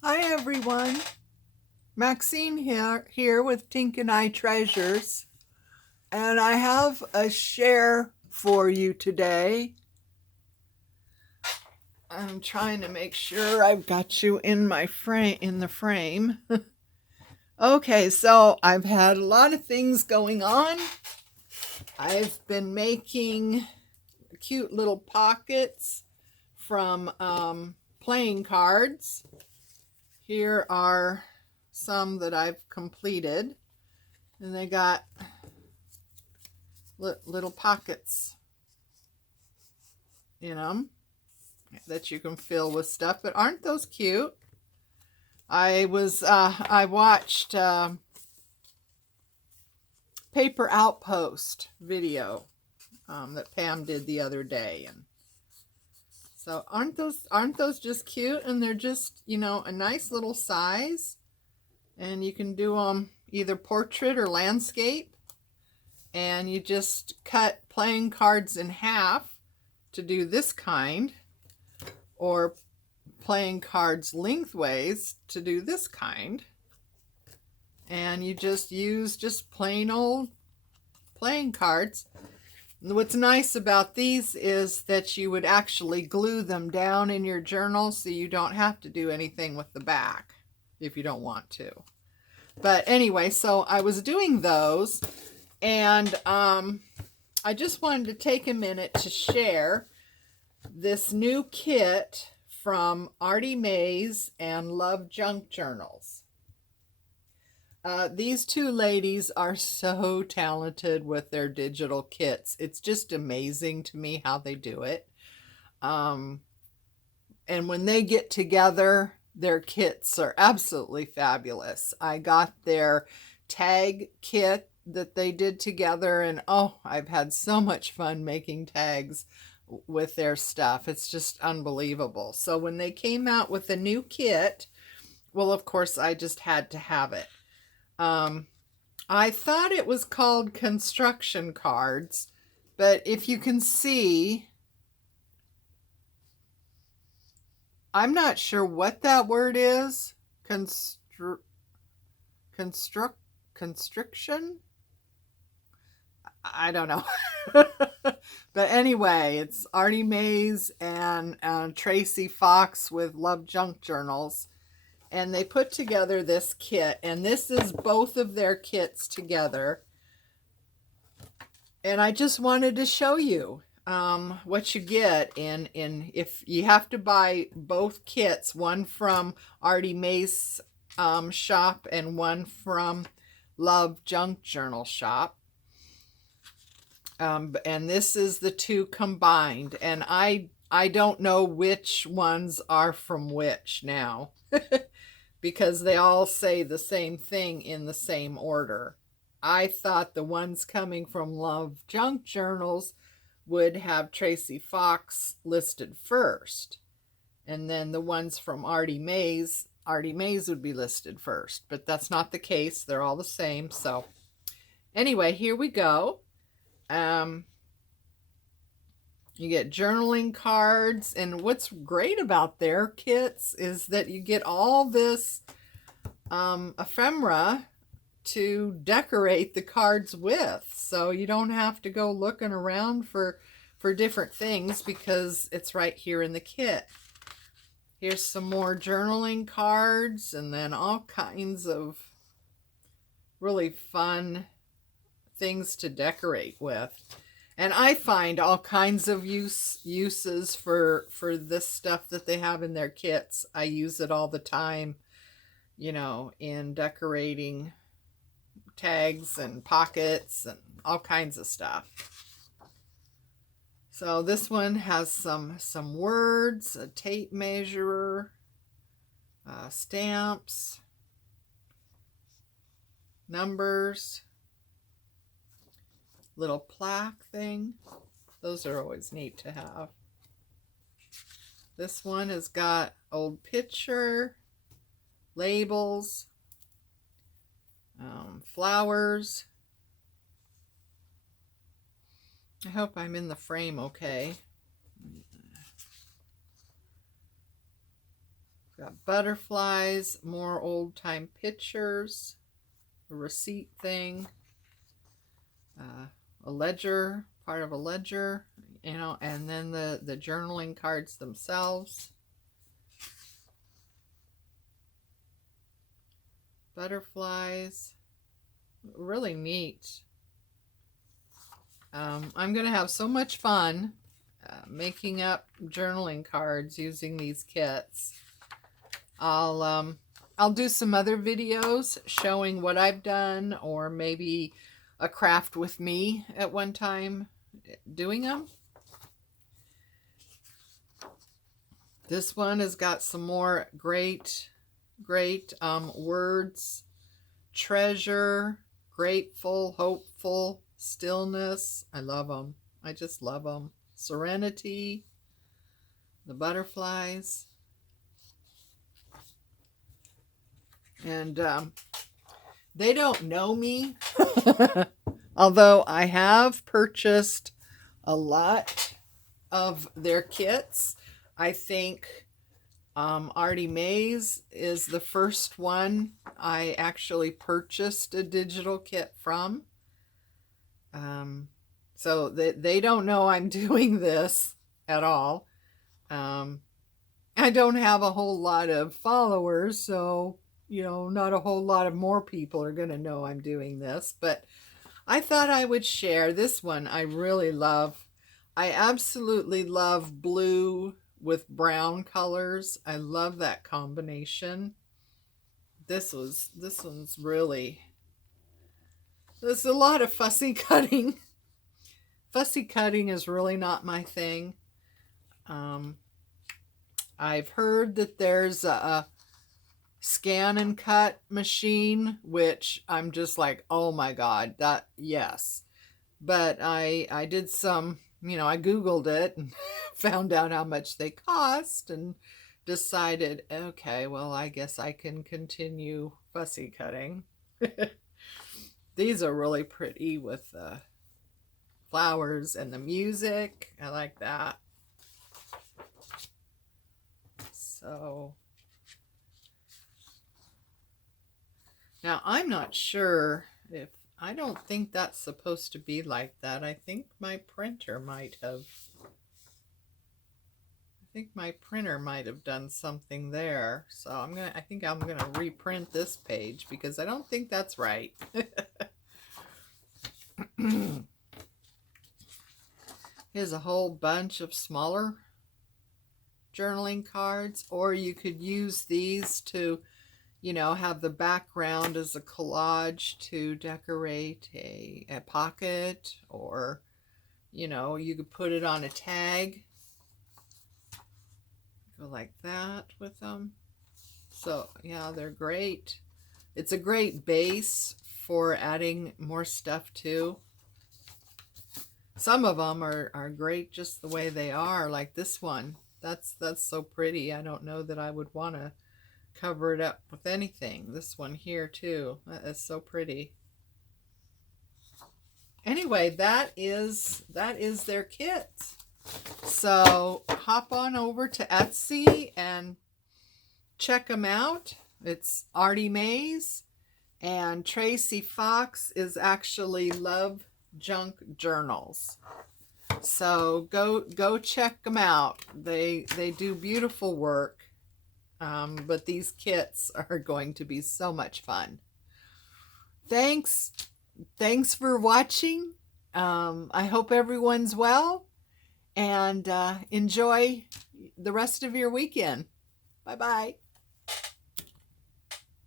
Hi everyone, Maxine here with Tink and I Treasures, and I have a share for you today. I'm trying to make sure I've got you in the frame. Okay, so I've had a lot of things going on. I've been making cute little pockets from playing cards. Here are some that I've completed, and they got little pockets in them that you can fill with stuff. But aren't those cute? I watched Paper Outpost video that Pam did the other day, and so aren't those just cute? And they're just, a nice little size, and you can do them either portrait or landscape. And you just cut playing cards in half to do this kind, or playing cards lengthways to do this kind. And you just use plain old playing cards. And what's nice about these is that you would actually glue them down in your journal, so you don't have to do anything with the back if you don't want to. But anyway, so I was doing those, and I just wanted to take a minute to share this new kit from Artie Mays and Love Junk Journals. These two ladies are so talented with their digital kits. It's just amazing to me how they do it. And when they get together, their kits are absolutely fabulous. I got their tag kit that they did together, and I've had so much fun making tags with their stuff. It's just unbelievable. So when they came out with a new kit, well, of course, I just had to have it. I thought it was called construction cards, but if you can see, I'm not sure what that word is. Constriction? I don't know. But anyway, it's Artie Mays and Tracy Fox with Love Junk Journals. And they put together this kit. And this is both of their kits together. And I just wanted to show you what you get in if you have to buy both kits, one from Artie Mays shop and one from Love Junk Journal shop. And this is the two combined, and I don't know which ones are from which now because they all say the same thing in the same order. I thought the ones coming from Love Junk Journals would have Tracy Fox listed first, and then the ones from Artie Mays would be listed first, but that's not the case. They're all the same. So anyway, here we go. You get journaling cards, and what's great about their kits is that you get all this ephemera to decorate the cards with, so you don't have to go looking around for different things because it's right here in the kit. Here's some more journaling cards, and then all kinds of really fun things to decorate with. And I find all kinds of uses for this stuff that they have in their kits. I use it all the time, in decorating tags and pockets and all kinds of stuff. So this one has some words, a tape measure, stamps, numbers, little plaque thing. Those are always neat to have. This one has got old picture, labels, flowers. I hope I'm in the frame okay. Got butterflies, more old-time pictures, a receipt thing, a ledger, part of a ledger, you know, and then the journaling cards themselves. Butterflies, really neat. I'm going to have so much fun making up journaling cards using these kits. I'll do some other videos showing what I've done, or maybe a craft with me at one time doing them. This one has got some more great words. Treasure, grateful, hopeful, stillness. I love them. I just love them. Serenity, the butterflies. And they don't know me, although I have purchased a lot of their kits. I think Artie Mays is the first one I actually purchased a digital kit from. So they don't know I'm doing this at all. I don't have a whole lot of followers, so, you know, not a whole lot of more people are going to know I'm doing this. But I thought I would share this one. I really love. I absolutely love blue with brown colors. I love that combination. This one's really, there's a lot of fussy cutting. Fussy cutting is really not my thing. I've heard that there's a scan and cut machine, which I'm just like, oh my God, that, yes. But I did some, you know, I Googled it and found out how much they cost and decided, okay, well, I guess I can continue fussy cutting. These are really pretty with the flowers and the music. I like that. So now I'm not sure if, I don't think that's supposed to be like that. I think my printer might have done something there. So I think I'm gonna reprint this page because I don't think that's right. Here's a whole bunch of smaller journaling cards, or you could use these to, you know, have the background as a collage to decorate a pocket, or, you know, you could put it on a tag. Go like that with them. So yeah, they're great. It's a great base for adding more stuff to. Some of them are great just the way they are, like this one. That's so pretty. I don't know that I would want to cover it up with anything. This one here too. That is so pretty. Anyway, that is their kit. So hop on over to Etsy and check them out. It's Artie Mays, and Tracy Fox is actually Love Junk Journals. So go check them out. They do beautiful work. But these kits are going to be so much fun. Thanks for watching. I hope everyone's well, and enjoy the rest of your weekend. Bye-bye.